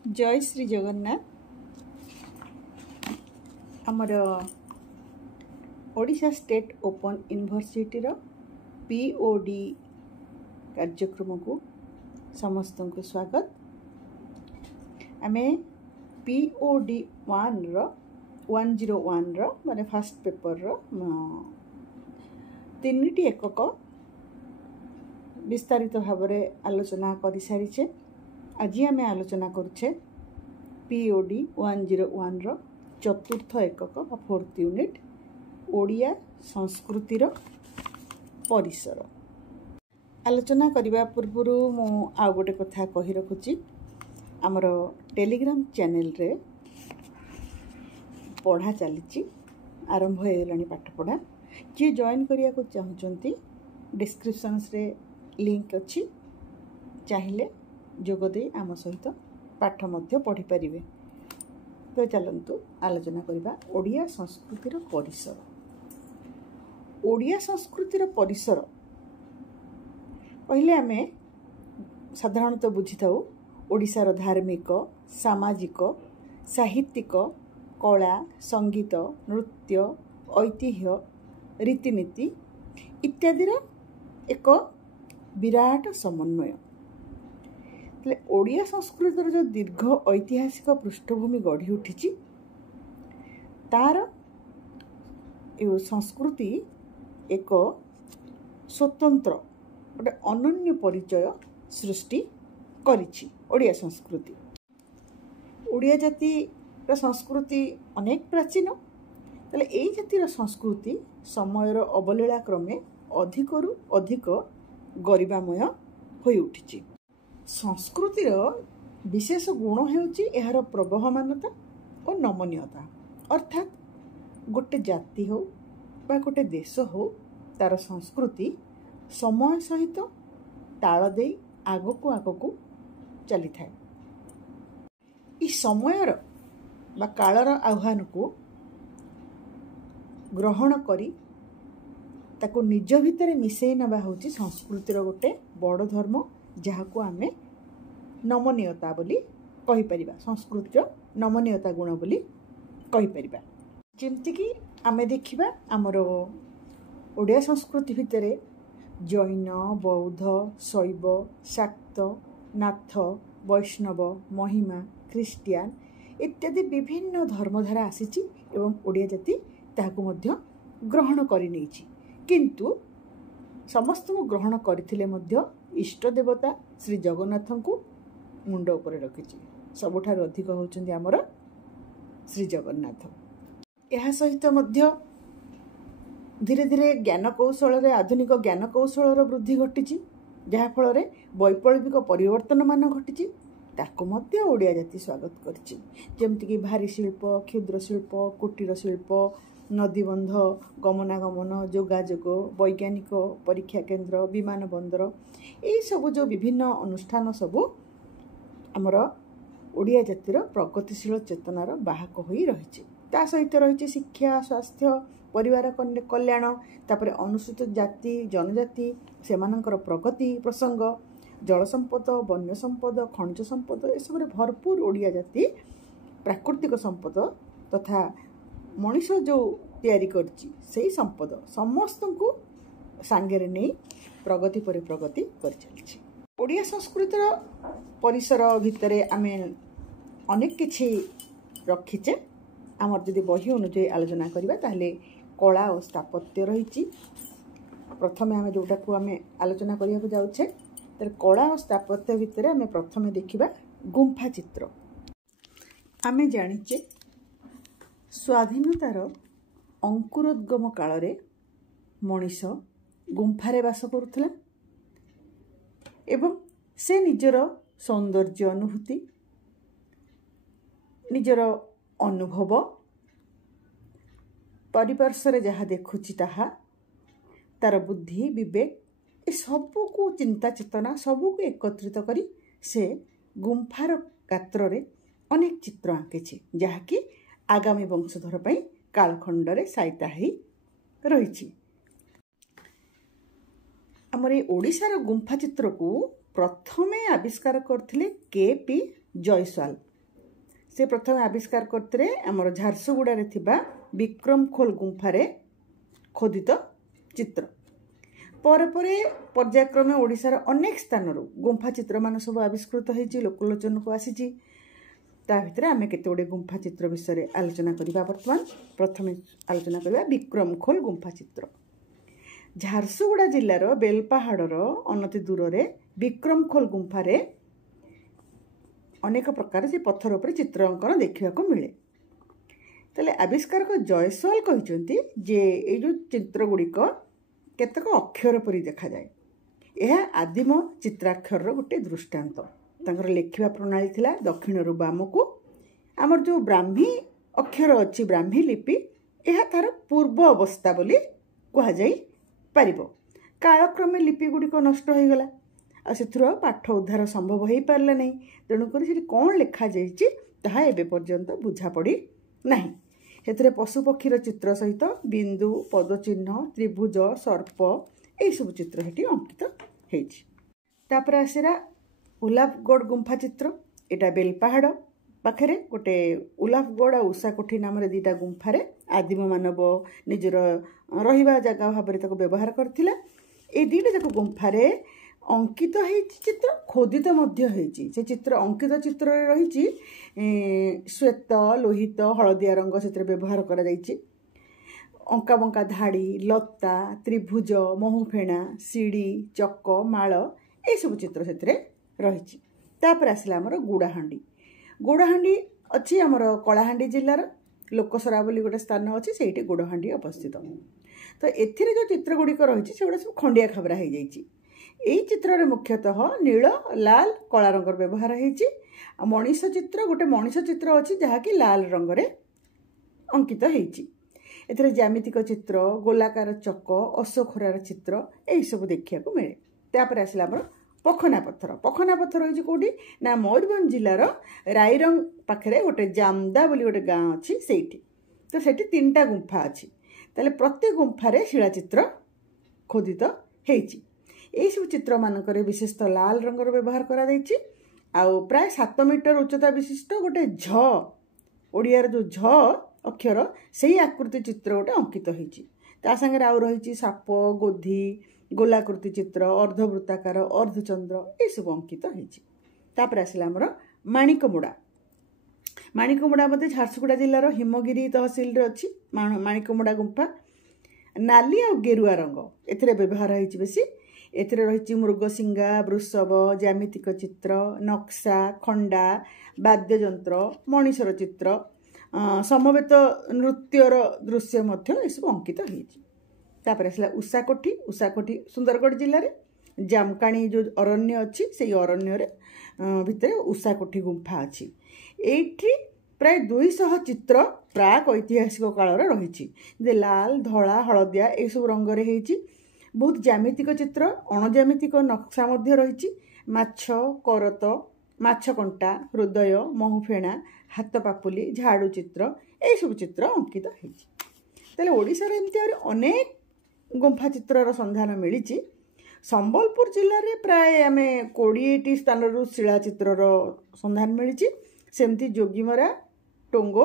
जय श्री जगन्नाथ। आमर Odisha state open university POD कार्यक्रम को समस्त को स्वागत। आमे पीओडी 101 माने फर्स्ट पेपर तीनटी एकक विस्तारित भाव में आलोचना कर सारी। आज आम आलोचना करुचे पीओडी 101 चतुर्थ एकक बा फोर्थ यूनिट ओडिया संस्कृतिर परिसर। आलोचना करने पूर्व मु आउ गोटे कथा कही रखुची, आमर टेलीग्राम चैनल रे पढ़ा चली आरंभ हो गलानी पाठ पढ़ा। किए जॉइन करिया को चाहूँगी डिस्क्रिप्शन रे लिंक अच्छी, चाहिए जोगदे आम सहित पाठ मध्य पढ़ी पारिबे। तो चलंतु आलोचना करिबा ओडिया संस्कृतिर परिसर। ओडिया संस्कृतिर परिसर पहले आमे साधारणतः बुझी थाउ ओडिशार धार्मिक, सामाजिक, साहित्यिक, कला, संगीत, नृत्य, ऐतिह्य, रीतिनीति इत्यादि एक विराट समन्वय। ओडिया संस्कृतिर जो दीर्घ ऐतिहासिक पृष्ठभूमि गढ़ी उठी तार संस्कृति एक स्वतंत्र गोटे अनन्य परिचय सृष्टि करिछि। ओडिया संस्कृति ओडिया जाति संस्कृति अनेक प्राचीन। ताले एई जातिर संस्कृति समयर अवलीला क्रमे अधिकरु अधिक गरिमामय होई उठिछि। संस्कृतिर विशेष गुण हेउची एहार प्रवहमानता और नमनीयता। अर्थात गोटे जाति हो बा गोटे देश हो, तार संस्कृति समय सहित ताल दे आगको आगको चली थाए। इस समयर बा कालर आह्वान को ग्रहण करी ताको निज भितर मिसई नबा होची संस्कृतिर गोटे बड़ धर्म, जहाको आमे नमनीयता बोली कहि परिबा। संस्कृतिर नमनीयता गुण बोली कहि परिबा। जेमति कि आमे देखिबा हमर ओडिया संस्कृति भितरे जैन, बौद्ध, शैव, शाक्त, नाथ, वैष्णव, महिमा, ख्रीस्टियान इत्यादि विभिन्न धर्मधारा आसीची एवं ओडिया जाति ताहाको मध्य ग्रहण करि नेछि। किंतु समस्त को ग्रहण करथिले मध्य इष्ट देवता श्री जगन्नाथ को मुंड ऊपर रखिछि। सबुठार अधिक होउछन्ती हमर श्री जगन्नाथ। यह सहित मध्य धीरे धीरे ज्ञान कौशल रे आधुनिक ज्ञान कौशल वृद्धि घटिछि, जहा फल रे वैप्लविक परिवर्तन मान घटिछि। ताको मध्य ओडिया जाति स्वागत करछि। जेमति कि भारी शिल्प, क्षुद्र शिल्प, कुटीर शिल्प, नदीबंध, गमनागमन, जोगाजोग, वैज्ञानिक परीक्षा केन्द्र, विमान बंदर, यही सबू जो विभिन्न अनुष्ठान सबू आमर ओडिया जातिर प्रगतिशील चेतनार बाहक होई रहिछि। ता सहित रहिछि शिक्षा, स्वास्थ्य, परिवार कल्याण, तापरे अनुसूचित जाति जनजाति सेमानंकर प्रगति प्रसंग, जल संपद, वन्य संपद, खनिज संपद एसबरे भरपूर ओडिया जाति प्राकृतिक संपद तथा मनीष जो तैयारी करछि सेही संपद समस्त को सांगेरे नहीं प्रगति पर प्रगति कर चलछि। ओडिया संस्कृतिर परिसर भितरे आमे अनेक किछि रखिचे। आमर जदि बही अनुଯାयी आलोचना करिबा ताहले कला और स्थापत्य रहिछि। प्रथमे आमे जोटा को आमे आलोचना करिया को जाउछे तर कला और स्थापत्य भितरे आमे प्रथमे देखिबा गुंफा चित्र। आमे जानिचे स्वाधीनतार अंकुरोद्गम काल रे मनीष गुंफारे बास करुथला एवं से निजर सौंदर्य अनुभूति, निजर अनुभव, परिपार्श्वर जहाँ देखुची ताहा तार बुद्धि विवेक ए सबू को चिंता चेतना सबू को एकत्रित करी से गुंफार गात्र रे अनेक चित्र आंकिछि, जहाँकि आगामी वंशधर पई कालखंडरे साइता ही रहिछि। आमर ए ओडिशार गुंफा चित्र को प्रथमे आविष्कार करथिले के.पी. जयसवाल से प्रथम आविष्कार करते आमर झारसुगुड़ा विक्रमखोल गुंफारे खोदित चित्र पर पर्यायक्रमे ओडिशार अनेक स्थान गुंफा चित्र मान सब आविष्कृत होती लोकलोचन को आसी भितर आम केते गुंफा चित्र विषय आलोचना करवा। बर्तमान प्रथम आलोचना करवा विक्रमखोल गुंफा चित्र। झारसुगुड़ा जिलार बेलपाहाड़र अनति दूर रे विक्रमखोल गुंफारे अनेक प्रकार से पत्थर उपर चित्र अंकन देखा मिले। तेल आविष्कारक जयसवाल कहते जे ये जो चित्र गुड़िक केतक अक्षर परी देखा जाए। यह आदिम चित्राक्षर गोटे दृष्टांत। तांकर लेखिबा प्रणाली थिला दक्षिण बाम को आमर जो ब्राह्मी अक्षर अच्छी ब्राह्मी लिपि यह तार पूर्व अवस्था बोली कह जाई परिबो। कालक्रमे लिपि गुड़िक नष्ट हो गला आ पाठ उद्धार संभव हो पारला नहीं। तेणुक कौन लिखा जाइए ताहा एबे पर्यंत बुझा पड़ी नहीं। से पशुपक्षीर चित्र सहित बिंदु पदचिन्ह त्रिभुज सर्प यही सब चित्र हेटी अंकित होपर आसरा उलाफगढ़ गुंफा चित्र। एटा बेलपाहाड़ पाखे गोटे उलाफगढ़ आ उषाकोठी नाम दुईटा गुंफारे आदिम मानव निजर रहिबा जगह भाव में व्यवहार करथिला। ए दुईटा जाक गुंफारे अंकित है चित्र खोदित से चित्र अंकित चित्र रही श्वेत लोहित हलदिया रंग से व्यवहार कर अंका बंका धाड़ी लता त्रिभुज महुफेणा सीढ़ी चक माल ये सब चित्र से रही। तापर आसला आमर गुड़ाहांडी। गुड़ाहांडी अच्छी आमर कलाहांडी जिलार लोकसरा बोली गोटे स्थान अच्छी से गुड़ाहांडी अवस्थित। तो एथिरे जो चित्र गुड़िक रही से सब खंडिया खबरा हो जाइए। यही चित्र मुख्यतः नील लाल कला रंगर व्यवहार होती। मनीष चित्र गोटे मनीष चित्र अच्छी जहाँकि लाल रंग रे अंकित होती। एथिरे ज्यामितिक चित्र गोलाकार चक अशोकरार चित्र यही सब देखा मिले। तापर आसला आमर पखना पत्थर। पखना पत्थर रही कौटी ना मयूरभंज जिलार रायरंग पाखे गोटे जामदा बोली गोटे गाँ अच्छी से। तो सेठी 3टा गुंफा अच्छी। ताले प्रत्येक गुंफारे शिलाचित्र खोदित होती। यही सब चित्र मानक विशेषतः लाल रंगर व्यवहार करा आउ प्राय 7 मीटर उच्चता विशिष्ट गोटे झ ओडियार जो झ अक्षर से आकृति चित्र गोटे अंकित होती। सागर आउ रही साप गोधी गोलाकृति चित्र अर्धवृत्ताकार अर्धचंद्र ये सब अंकित होती। आसला आमर माणिकमुड़ा। माणिकमुड़ा मध्य झारसुगुड़ा जिलार हिमगिरी तहसिल अच्छी माणिकमुड़ा गुंफा। नाली आ गेरुआ रंग ए व्यवहार होती बेसी। एथिरे रही मृगशिंगा वृषभ ज्यामितिक चित्र नक्शा खंडा वाद्ययंत्र मनीषर चित्र समवेत नृत्यर दृश्य मध्य सब अंकित होती। आसला उषाकोठी। उषाकोठी सुंदरगढ़ जिले में जामकाणी जो अरण्य अच्छी से अरण्य भितर उषाकोठी गुंफा अच्छी। एठी प्राय 200 चित्र प्राक ऐतिहासिक कालर रही। लाल धला हलदिया ये सब रंगरे होती। बहुत ज्यामितिक चित्र अणज्यामितिक नक्शा मध्य रही। माछ करत माछ कंटा हृदय महुफेणा हाथ पापुली झाड़ू चित्र यही सब चित्र अंकित होती। ओडिशार एमती अनेक गुंफा चित्रर संधान मिली। संबलपुर जिले में प्राय आम 20टी स्थान शिलाचित्रर संधान मिली। सेमती जोगीमरा टोंगो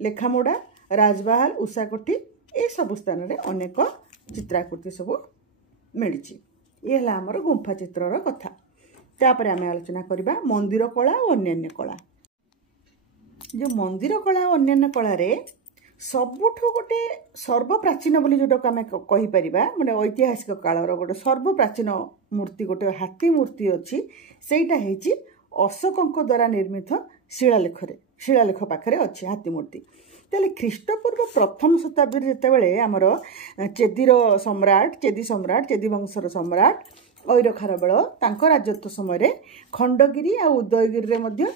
लेखामुड़ा राजबाहाल उषाकोठी ये सब स्थान में अनेक चित्राकृति सब मिली। ये है आमर गुंफा चित्रर कथा। तापर आम आलोचना करवा मंदिर कला और अन्य कला। जो मंदिर कला और अन्य कला सबुठु गोटे सर्वप्राचीन बोली जोटा आम कहीपर माने ऐतिहासिक कालर गोटे सर्वप्राचीन मूर्ति गोटे हाथी मूर्ति अच्छी सेटा होती अशोक द्वारा निर्मित शिलालेख पाखे अच्छी हाथी मूर्ति। तेल ख्रीष्टपूर्व प्रथम शताब्दी जितेबाला आमर चेदीर सम्राट चेदी वंशर सम्राट ऐर खारवेल तांको राजत्व समय खंडगिरी आ उदयगिरी मध्य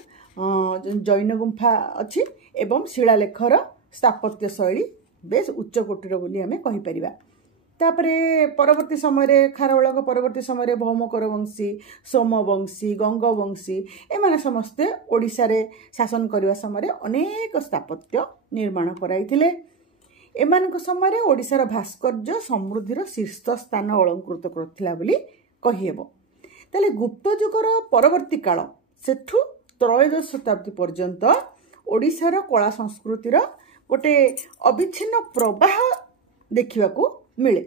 जैन गुंफा अच्छी एवं शिलालेखर स्थापत्य शैली बेस उच्चकोटीर बोली आमे कहि परिबा। तापरे परवर्ती समय खारवेल परवर्ती समय भौमकर वंशी सोमवंशी गंगवंशी एमाने समस्ते ओडिशा रे शासन करने समय अनेक स्थापत्य निर्माण कराइथिले। एमानक समय ओडिशार भास्कर्य समृद्धिर शीर्ष स्थान अलंकृत करथिला बोली कहिहेबो। ताले गुप्त युगर परवर्ती काल सेठु त्रयोदश शताब्दी पर्यंत ओडिशार कला संस्कृतिर गोटे अविच्छिन्न प्रवाह देखा मिले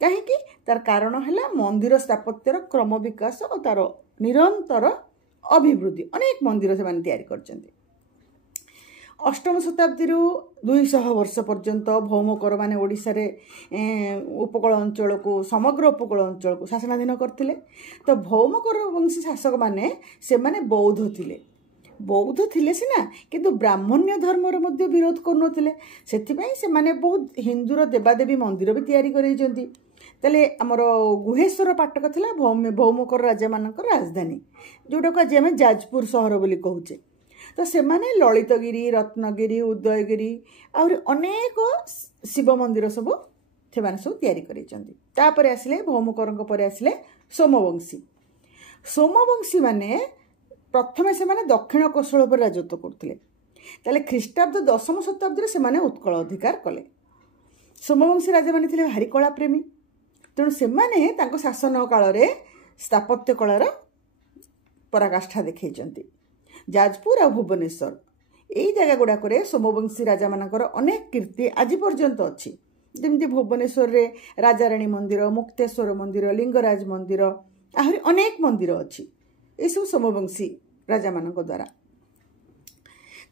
कहीं तार कारण है मंदिर स्थापत्यर क्रम विकास और तार निरंतर अभिवृद्धि अनेक मंदिर से तैयारी करछन्ति। अष्टम शताब्दी 200 वर्ष पर्यंत भौमकर माने ओडिशा रे उपकूल अंचल को समग्र उपकूल अंचल को शासनाधीन करथिले। तो भौमकर वंशी शासक माने से माने बौद्ध थिले सीना किंतु ब्राह्मण्य धर्मर मध्य विरोध करनथिले। सेथिपई से माने बहुत हिंदूर देवादेवी मंदिर भी तैयारी करैछन्ति। ताले हमर गुहेश्वर पाटक थिला भौमकर राजा मानकर राजधानी जोटा को आज आम जाजपुर सहर बोली कहूचे। तो से माने ललितगिरी रत्नगिरी उदयगिरी और अनेक शिव मंदिर सब सब तैयारी करैछन्ति। तापरे आसिले भौमकरंक परे आसिले सोमवंशी माने प्रथमे से माने दक्षिण कोशल पर राजत्व करथिले। ताले ख्रीष्टाब्द 10वीं शताब्दी से माने उत्कल अधिकार कले। सोमवंशी राजा माने थिले भारी कला प्रेमी तेणु से माने तांको शासन काल रे स्थापत्य कलार पराकाष्ठा देखैछन्ति। जाजपुर और भुवनेश्वर यही जगह गुड़ाक सोमवंशी राजा मानकर अनेक कीर्ति आज पर्यंत अच्छी। जमती भुवनेश्वर रे राजाराणी मंदिर मुक्तेश्वर मंदिर लिंगराज मंदिर आहरी अनेक मंदिर अच्छी ये सब सोमवंशी राजा मान द्वारा।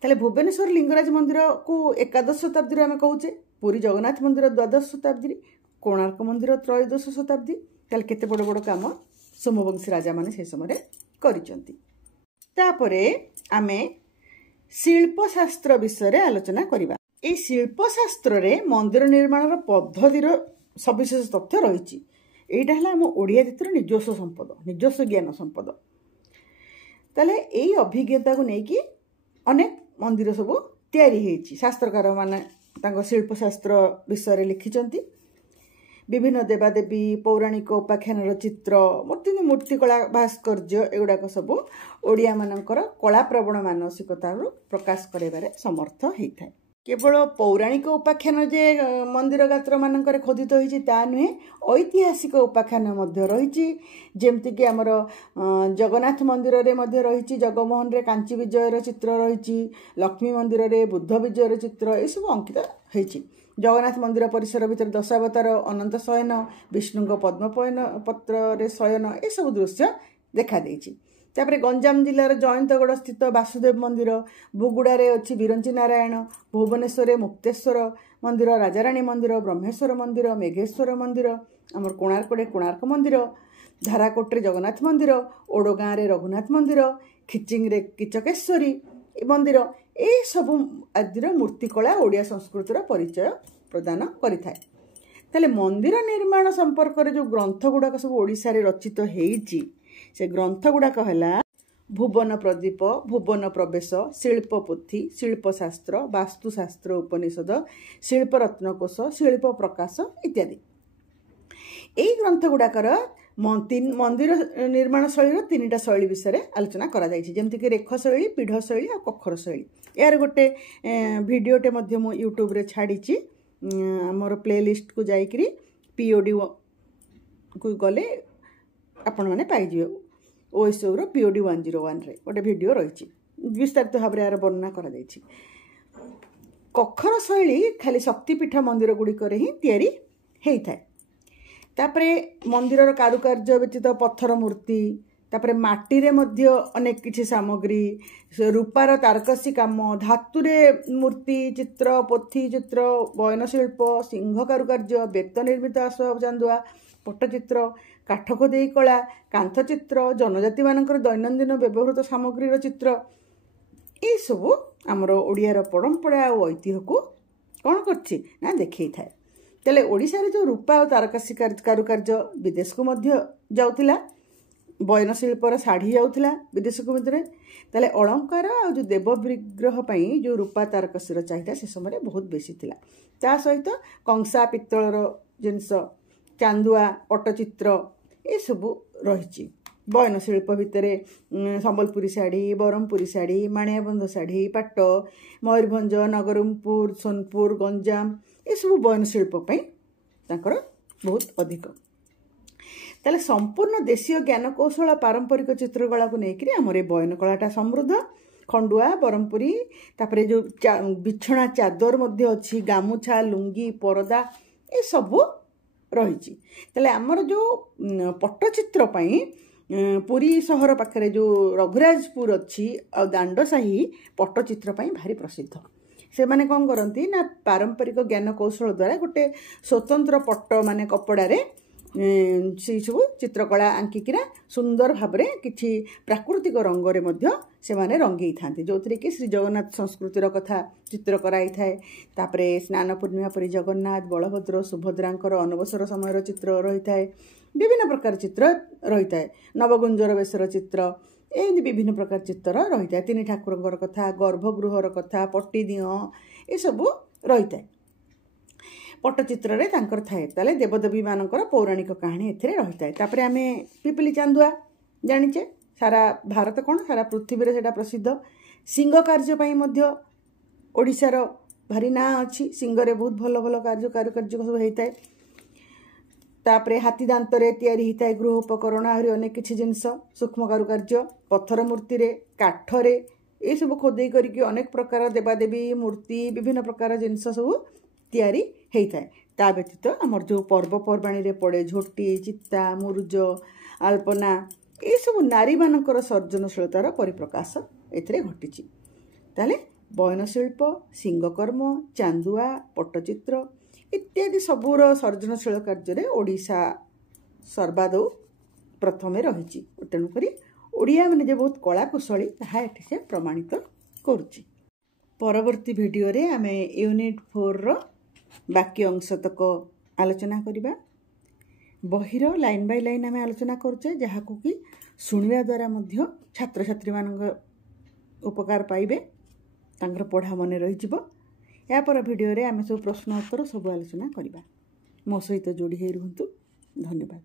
ताले भुवनेश्वर लिंगराज मंदिर को 11 शताब्दी आम कहूचे। पुरी जगन्नाथ मंदिर 12 शताब्दी कोणार्क मंदिर 13 शताब्दी। ताले केते बड़ बड़ काम सोमवंशी राजा माने से समय करिसंती। तापरे आमे शिल्पशास्त्र विषय रे आलोचना करिबा। ए शिल्पशास्त्र रे मंदिर निर्माण पद्धतिर सविशेष तथ्य रही। एटा हला हम ओडिया जातिर निजस्व संपद निजस्व ज्ञान संपद। ताले एई अभिज्ञता को नेकी अनेक मंदिर सब तैयारी हेछि। शास्त्रकार माने तांको शिल्पशास्त्र विषय रे लिखिचंती। विभिन्न देवादेवी पौराणिक उपाख्यान चित्र मूर्तिकला भास्कर्य एगुड़ाक सब ओडिया मानकर कला प्रवण मानसिकता प्रकाश करारे समर्थ होता है। केवल पौराणिक उपाख्यान जे मंदिर गात्र मानकर खोदित होइछि ता नुहे ऐतिहासिक उपाख्यान मध्य रही। जेमती आमर जगन्नाथ मंदिर रे मध्य रही। जगमोहन रे कांची विजयर चित्र रही। लक्ष्मी मंदिर रे बुद्ध विजयर चित्र ये सब अंकित होइछि। जगन्नाथ मंदिर परिसर भितर दशावतार अनंत शयन विष्णु पद्मपयन पत्र रे शयन ये सब दृश्य देखा देइछि। तापरे गंजाम जिलार जयंतगढ़ स्थित वासुदेव मंदिर बुगुड़े अच्छी विरंची नारायण भुवनेश्वर मुक्तेश्वर मंदिर राजाराणी मंदिर ब्रह्मेश्वर मंदिर मेघेश्वर मंदिर आमर कोणार्कड़े कोणार्क मंदिर धाराकोटे जगन्नाथ मंदिर ओडगाँ रे रघुनाथ मंदिर खिचिंग रे किचकेश्वरी मंदिर ए सब आदिर मूर्तिकला ओडिया संस्कृतिर परिचय प्रदान करिथाय। ताले मंदिर निर्माण संपर्क रे जो ग्रंथ गुड़ाक सब ओडिशा रे रचित हेइछि से ग्रंथ गुड़ाक है भुवन प्रदीप भुवन प्रवेश शिल्पपोथी शिल्पशास्त्र वास्तुशास्त्र उपनिषद शिल्प रत्नकोश शिल्प प्रकाश इत्यादि। यही ग्रंथ गुड़ाकर मंदिर निर्माण शैली 3टा शैली विषय आलोचना करा जायछि। जेमति कि रेख शैली पीढ़ शैली और कखर शैली। यार गोटे वीडियोटे मध्य मु यूट्यूब रे छाड़ी आमर प्लेलिस्ट को जाइकरी पीओडी को गले आपण मैंने पाइबे। ओएसओ पीओडी 101 रे गोटे वीडियो रही विस्तारित भाव में यार वर्णना करा जायछि। कखर शैली खाली शक्तिपीठ मंदिर गुड़िक ही तैयारी होता है। तापरे मंदिर कारुकार्य व्यतीत पत्थर मूर्ति तापरे माटी रे मध्य अनेक किछि सामग्री रूपार तारकसी काम धातुरे मूर्ति चित्र पोथी चित्र बयनशिल्प सिंह कारुकार्य बेत निर्मित आसबाब चांदुआ पट्टचित्र काठ खोदेई कला कांथ चित्र जनजाति मानकर दैनंदिन व्यवहृत सामग्री चित्र ये सब आमर ओडियार परंपरा और ऐतिह्य को कौन करछि ना देखई थाए। तेले ओडिशा रे जो रूपा और तारकसी कारुकार्य विदेश को मध्य जाउथिला बयनशिल्पर शाढ़ी जाउथिला विदेश को मध्य तेले अलंकार और जो देव विग्रह पई जो रूपा तारकसीर चाहिदा से समय बहुत बेसी थिला। ता सहित कंसा पित्तलर जिनस चांदुआ पट्टचित्र ये सब रही। बयनशिल्प भितर संबलपुरी शाढ़ी बरहमपुरी शाढ़ी माणियाबंध शाढ़ी पाट मयूरभंज नगरमपुर सोनपुर गंजाम ये सब बयनशिल्प बहुत अधिक। ताले संपूर्ण देशीय ज्ञान कौशल पारंपरिक चित्रकला को लेकर आमर बयन कलाटा समृद्ध खंडुआ बरमपुरी तापर जो बिछना चादर मध्य अच्छी गामुछा लुंगी परदा ये सब रही तेल आमर जो पट्टचित्र पुरी सहर पाखे जो रघुराजपुर अच्छी आ दांडसाही पट्टचित्र भारी प्रसिद्ध से माने कौन करती ना पारंपरिक ज्ञान कौशल द्वारा गोटे स्वतंत्र पट्ट माने कपड़े से सब चित्रकला आंकिकिना सुंदर भाव किसी प्राकृतिक रंगरे मध्य से माने रंगई था जो थी कि श्री जगन्नाथ संस्कृतिर कथा चित्र कराई थाए तापरे स्नान पूर्णिमा परी जगन्नाथ बलभद्र सुभद्रांकर अनवसर समय चित्र रही था विभिन्न प्रकार चित्र रही था नवगुंजर बेसर चित्र एमती विभिन्न प्रकार चित्र रही था तीन ठाकुर कथा गर्भगृहर कथा पट्टीदिह ये सब रही था पट्टचित्र थाए ताले देवदेवी मानकर पौराणिक कहानी एथिरे रही था तापरे आमे पिपिली चांदुआ जानिचे सारा भारत कौन सारा पृथ्वी से प्रसिद्ध सिंह कार्य ओडिशार भारी ना अच्छी सिंगरे बहुत भल भल कारुकार्य सब होता है तापरे हाथी दांतरे तैयारी होता है गृह उपकरण आहरी अनेक किसी जिनस सूक्ष्म कारुकार्य पत्थर मूर्ति रे काठरे ये सब खोदे करके अनेक प्रकार देवादेवी मूर्ति विभिन्न प्रकार जिनस सब तैयारी होता है ता व्यतीत आमर जो पर्वपर्वाणी रे पड़े झोटी चित्ता मुरुज आल्पना ये सब नारी मानकर सर्जनशीलतार परिप्रकाश एथिरे घटिछि ताले बयनशिल्प सिंगकर्म चांदुआ पट्टचित्र इत्यादि सबूर सर्जनशील कार्य ओडिशा सर्वादौ प्रथमे रही तेणुक ओडिया माने जो बहुत कलाकुशली ताहा एठी से प्रमाणित करुछि परवर्ती भिडियो रे आमे यूनिट 4 रो बाकी अंश तक आलोचना करिबा बहिर लाइन बाय लाइन आमे आलोचना करुचे जहाकू कि सुनिबा द्वारा मध्य छात्र छात्री मानक उपकार पाइबे तांकर पढ़ा मन रही जिवो या पर भिडियो रे आमे सब प्रश्न उत्तर सब आलोचना करिबा मो सहित जोड़ी हे रुहंतु धन्यवाद।